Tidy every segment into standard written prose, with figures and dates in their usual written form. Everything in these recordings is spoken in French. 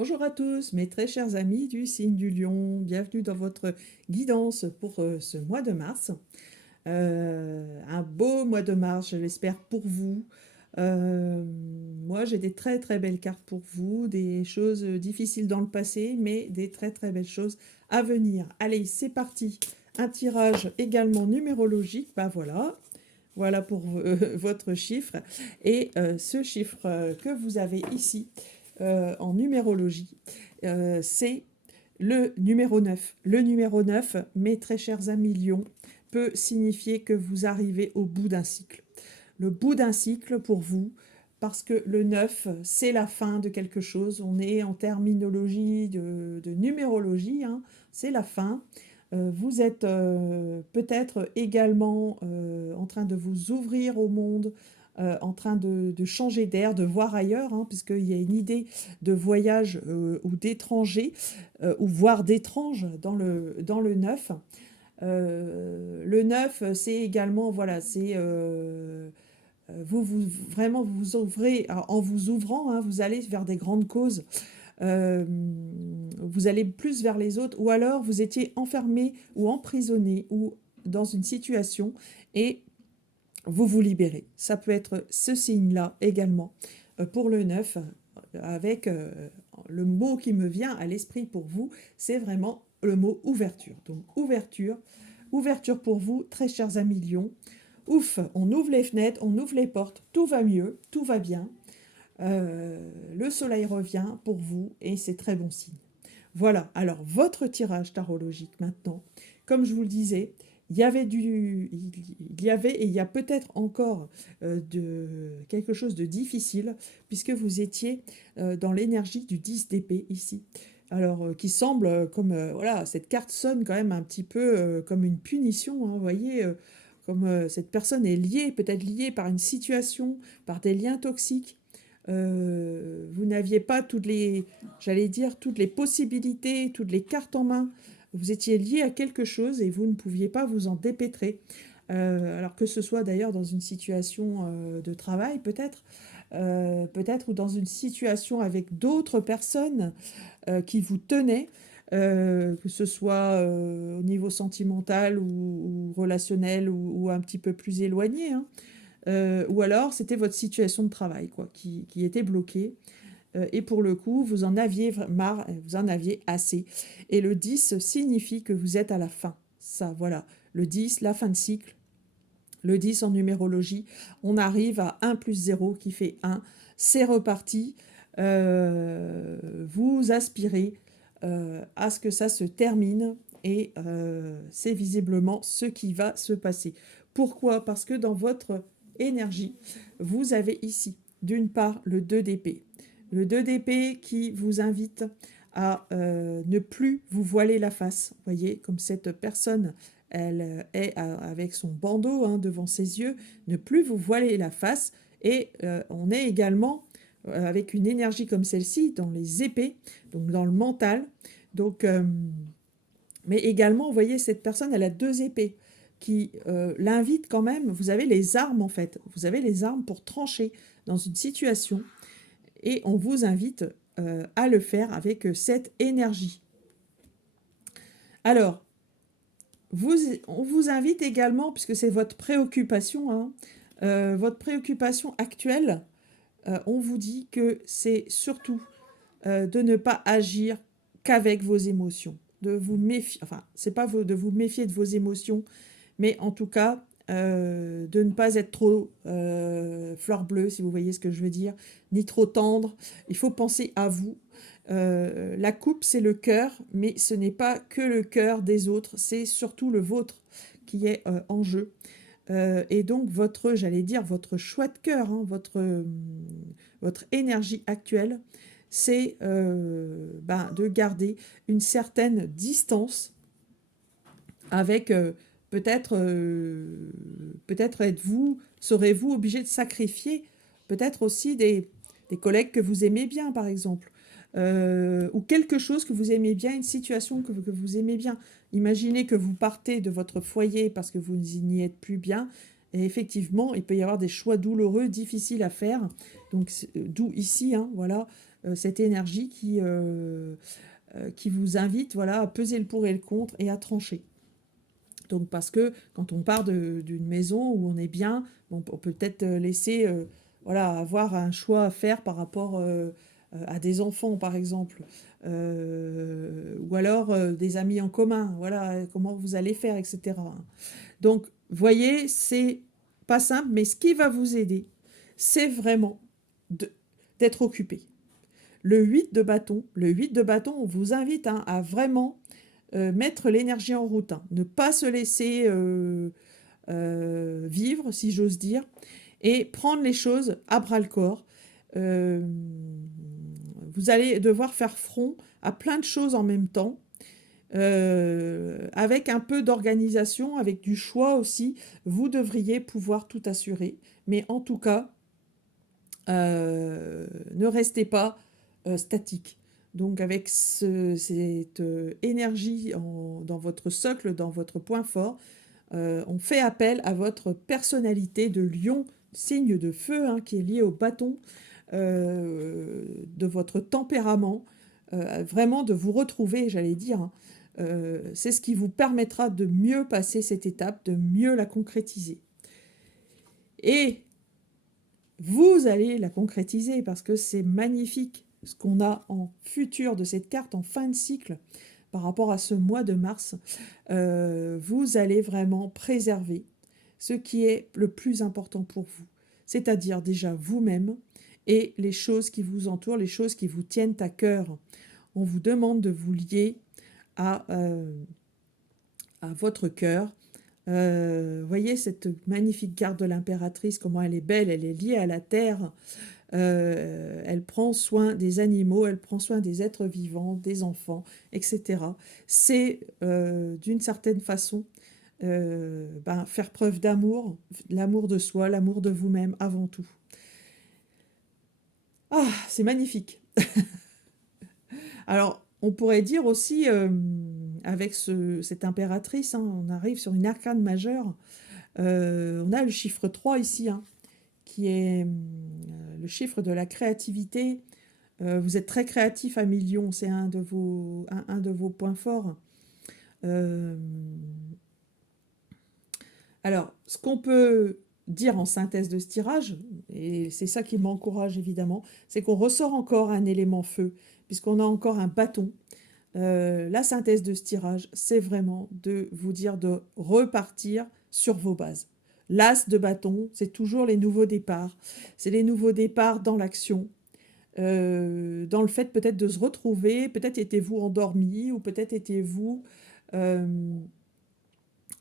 Bonjour à tous, mes très chers amis du signe du lion. Bienvenue dans votre guidance pour ce mois de mars. Un beau mois de mars, je l'espère, pour vous. Moi, j'ai des très très belles cartes pour vous, des choses difficiles dans le passé, mais des très très belles choses à venir. Allez, c'est parti. Un tirage également numérologique. Bah voilà. Voilà pour votre chiffre. Et ce chiffre que vous avez ici en numérologie, c'est le numéro 9. Le numéro 9, mes très chers amis lions, peut signifier que vous arrivez au bout d'un cycle. Le bout d'un cycle pour vous, parce que le 9, c'est la fin de quelque chose. On est en terminologie de numérologie, hein, c'est la fin. Vous êtes peut-être également en train de vous ouvrir au monde, en train de changer d'air, de voir ailleurs, hein, puisqu'il y a une idée de voyage ou d'étranger, ou voire d'étrange dans le 9. Le 9, c'est également, voilà, c'est vraiment vous ouvrez, en vous ouvrant, hein, vous allez vers des grandes causes, euh, vous allez plus vers les autres, ou alors vous étiez enfermé ou emprisonné ou dans une situation et vous vous libérez. Ça peut être ce signe-là également pour le 9, avec le mot qui me vient à l'esprit pour vous, c'est vraiment le mot ouverture. Donc ouverture, ouverture pour vous, très chers amis lions. Ouf, on ouvre les fenêtres, on ouvre les portes, tout va mieux, tout va bien. Le soleil revient pour vous et c'est très bon signe. Voilà, alors votre tirage tarologique maintenant, comme je vous le disais, il y avait et il y a peut-être encore quelque chose de difficile puisque vous étiez dans l'énergie du 10 d'épée ici. Alors, qui semble comme, voilà, cette carte sonne quand même un petit peu comme une punition, hein, vous voyez, comme cette personne est liée, peut-être liée par une situation, par des liens toxiques. Vous n'aviez pas toutes les, j'allais dire, toutes les possibilités, toutes les cartes en main. Vous étiez lié à quelque chose et vous ne pouviez pas vous en dépêtrer. Alors que ce soit d'ailleurs dans une situation de travail peut-être, peut-être ou dans une situation avec d'autres personnes qui vous tenaient, que ce soit au niveau sentimental ou relationnel ou un petit peu plus éloigné, hein. Ou alors c'était votre situation de travail quoi, qui était bloquée. Et pour le coup, vous en aviez marre, vous en aviez assez. Et le 10 signifie que vous êtes à la fin. Ça, voilà. Le 10, la fin de cycle. Le 10 en numérologie, on arrive à 1 plus 0 qui fait 1. C'est reparti. Vous aspirez à ce que ça se termine et c'est visiblement ce qui va se passer. Pourquoi? Parce que dans votre énergie, vous avez ici, d'une part, le 2 d'épée. Le 2 d'épée qui vous invite à ne plus vous voiler la face. Vous voyez, comme cette personne, elle est avec son bandeau hein, devant ses yeux, ne plus vous voiler la face. Et on est également avec une énergie comme celle-ci dans les épées, donc dans le mental. Donc, mais également, vous voyez, cette personne, elle a deux épées qui l'invitent quand même. Vous avez les armes en fait. Vous avez les armes pour trancher dans une situation et on vous invite à le faire avec cette énergie. Alors, on vous invite également, puisque c'est votre préoccupation, hein, votre préoccupation actuelle, on vous dit que c'est surtout de ne pas agir qu'avec vos émotions, de vous méfier, enfin, c'est pas de vous méfier de vos émotions, mais en tout cas, de ne pas être trop fleur bleue, si vous voyez ce que je veux dire, ni trop tendre. Il faut penser à vous. La coupe, c'est le cœur, mais ce n'est pas que le cœur des autres, c'est surtout le vôtre qui est en jeu. Et donc, votre, j'allais dire, votre choix de cœur, hein, votre énergie actuelle, c'est de garder une certaine distance avec peut-être peut-être êtes-vous, serez-vous obligé de sacrifier peut-être aussi des collègues que vous aimez bien, par exemple, ou quelque chose que vous aimez bien, une situation que vous aimez bien. Imaginez que vous partez de votre foyer parce que vous n'y êtes plus bien, et effectivement, il peut y avoir des choix douloureux, difficiles à faire. Donc, d'où ici, hein, voilà, cette énergie qui vous invite, voilà, à peser le pour et le contre et à trancher. Donc parce que quand on part d'une maison où on est bien, on peut peut-être laisser, voilà, avoir un choix à faire par rapport à des enfants, par exemple, ou alors des amis en commun, voilà, comment vous allez faire, etc. Donc, voyez, c'est pas simple, mais ce qui va vous aider, c'est vraiment de- d'être occupé. Le 8 de bâton, on vous invite hein, à vraiment mettre l'énergie en route, hein. Ne pas se laisser vivre, si j'ose dire, et prendre les choses à bras-le-corps. Euh, Vous allez devoir faire front à plein de choses en même temps, avec un peu d'organisation, avec du choix aussi. Vous devriez pouvoir tout assurer. Mais en tout cas, ne restez pas statique. Donc avec cette énergie dans votre socle, dans votre point fort, on fait appel à votre personnalité de lion, signe de feu, hein, qui est lié au bâton, de votre tempérament, vraiment de vous retrouver, j'allais dire, hein. C'est ce qui vous permettra de mieux passer cette étape, de mieux la concrétiser. Et vous allez la concrétiser parce que c'est magnifique ce qu'on a en futur de cette carte, en fin de cycle, par rapport à ce mois de mars. Vous allez vraiment préserver ce qui est le plus important pour vous, c'est-à-dire déjà vous-même et les choses qui vous entourent, les choses qui vous tiennent à cœur. On vous demande de vous lier à, à votre cœur. Voyez cette magnifique carte de l'impératrice, comment elle est belle, elle est liée à la terre. Elle prend soin des animaux, elle prend soin des êtres vivants, des enfants, etc. C'est d'une certaine façon faire preuve d'amour, l'amour de soi, l'amour de vous-même avant tout. Ah, c'est magnifique. Alors, on pourrait dire aussi, avec cette impératrice, hein, on arrive sur une arcane majeure, on a le chiffre 3 ici, hein, qui est le chiffre de la créativité. Vous êtes très créatif à million, c'est un de vos points forts. Euh, alors, ce qu'on peut dire en synthèse de ce tirage, et c'est ça qui m'encourage évidemment, c'est qu'on ressort encore un élément feu, puisqu'on a encore un bâton. La synthèse de ce tirage, c'est vraiment de vous dire de repartir sur vos bases. L'as de bâton, c'est toujours les nouveaux départs. C'est les nouveaux départs dans l'action, dans le fait peut-être de se retrouver, peut-être étiez-vous endormi, ou peut-être étiez-vous euh,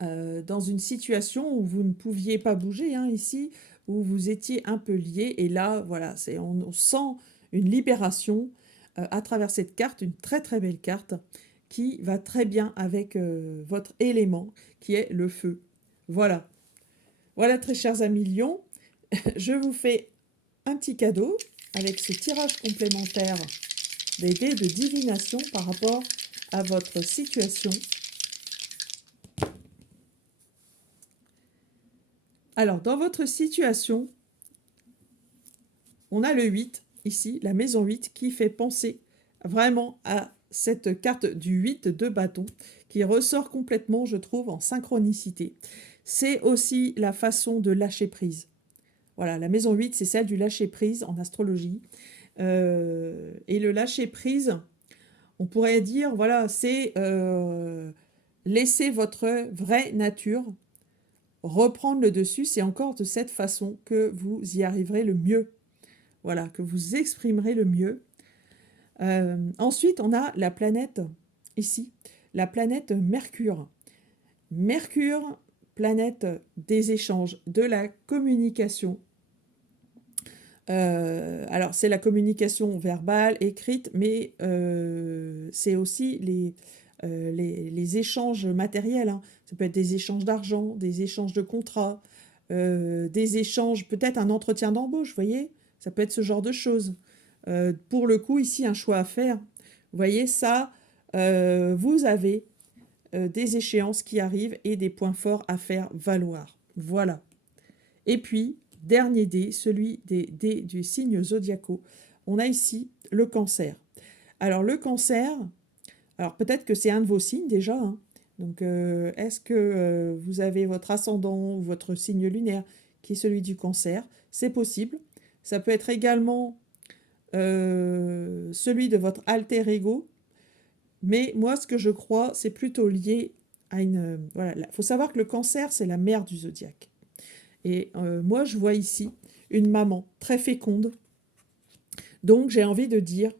dans une situation où vous ne pouviez pas bouger, hein, ici, où vous étiez un peu lié, et là, voilà, on sent une libération à travers cette carte, une très très belle carte, qui va très bien avec votre élément, qui est le feu. Voilà. Voilà, très chers amis Lion, je vous fais un petit cadeau avec ce tirage complémentaire des dés de divination par rapport à votre situation. Alors, dans votre situation, on a le 8 ici, la maison 8, qui fait penser vraiment à cette carte du 8 de bâton, qui ressort complètement, je trouve, en synchronicité. C'est aussi la façon de lâcher prise. Voilà, la maison 8, c'est celle du lâcher prise en astrologie. Et le lâcher prise, on pourrait dire, voilà, c'est laisser votre vraie nature reprendre le dessus. C'est encore de cette façon que vous y arriverez le mieux. Voilà, que vous exprimerez le mieux. Ensuite, on a la planète, ici, la planète Mercure. Mercure, planète des échanges, de la communication. Alors, c'est la communication verbale, écrite, mais c'est aussi les échanges matériels, hein. Ça peut être des échanges d'argent, des échanges de contrats, des échanges, peut-être un entretien d'embauche, vous voyez? Ça peut être ce genre de choses. Pour le coup, ici, un choix à faire. Vous voyez, ça, vous avez des échéances qui arrivent et des points forts à faire valoir. Voilà. Et puis, dernier dé, celui des dés du signe zodiaco. on a ici le cancer. Alors le cancer, alors peut-être que c'est un de vos signes déjà, hein. Donc est-ce que vous avez votre ascendant ou votre signe lunaire qui est celui du cancer? C'est possible. Ça peut être également celui de votre alter ego. Mais moi, ce que je crois, c'est plutôt lié à une... voilà, il faut savoir que le cancer, c'est la mère du zodiaque. Et moi, je vois ici une maman très féconde. Donc, j'ai envie de dire,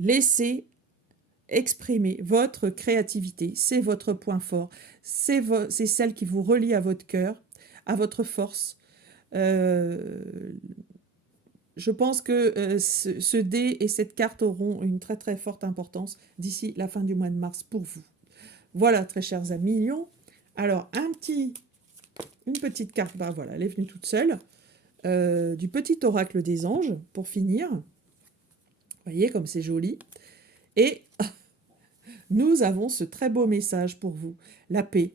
laissez exprimer votre créativité. C'est votre point fort. C'est celle qui vous relie à votre cœur, à votre force. Euh, je pense que ce dé et cette carte auront une très très forte importance d'ici la fin du mois de mars pour vous. Voilà, très chers amis lions. Alors, une petite carte, bah voilà, elle est venue toute seule, du petit oracle des anges, pour finir. Vous voyez comme c'est joli. Et nous avons ce très beau message pour vous, la paix.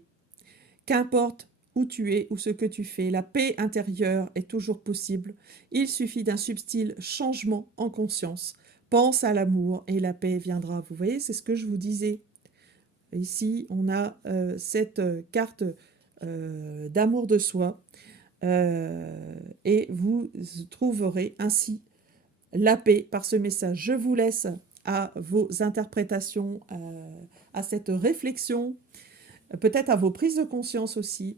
Qu'importe où tu es ou ce que tu fais, la paix intérieure est toujours possible. Il suffit d'un subtil changement en conscience. Pense à l'amour et la paix viendra. Vous voyez, c'est ce que je vous disais. Ici, on a cette carte d'amour de soi et vous trouverez ainsi la paix par ce message. Je vous laisse à vos interprétations, à cette réflexion, peut-être à vos prises de conscience aussi.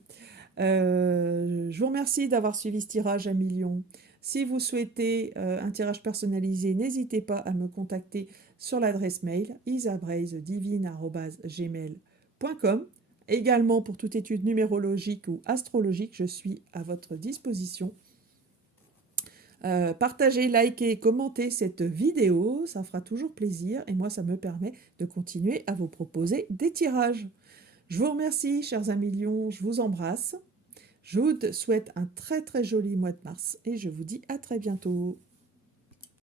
Je vous remercie d'avoir suivi ce tirage à millions. Si vous souhaitez un tirage personnalisé, n'hésitez pas à me contacter sur l'adresse mail isabraizedivine@gmail.com. Également pour toute étude numérologique ou astrologique, je suis à votre disposition. Partagez, likez, commentez cette vidéo, ça fera toujours plaisir et moi ça me permet de continuer à vous proposer des tirages. Je vous remercie, chers amis lions, je vous embrasse. Je vous souhaite un très très joli mois de mars et je vous dis à très bientôt.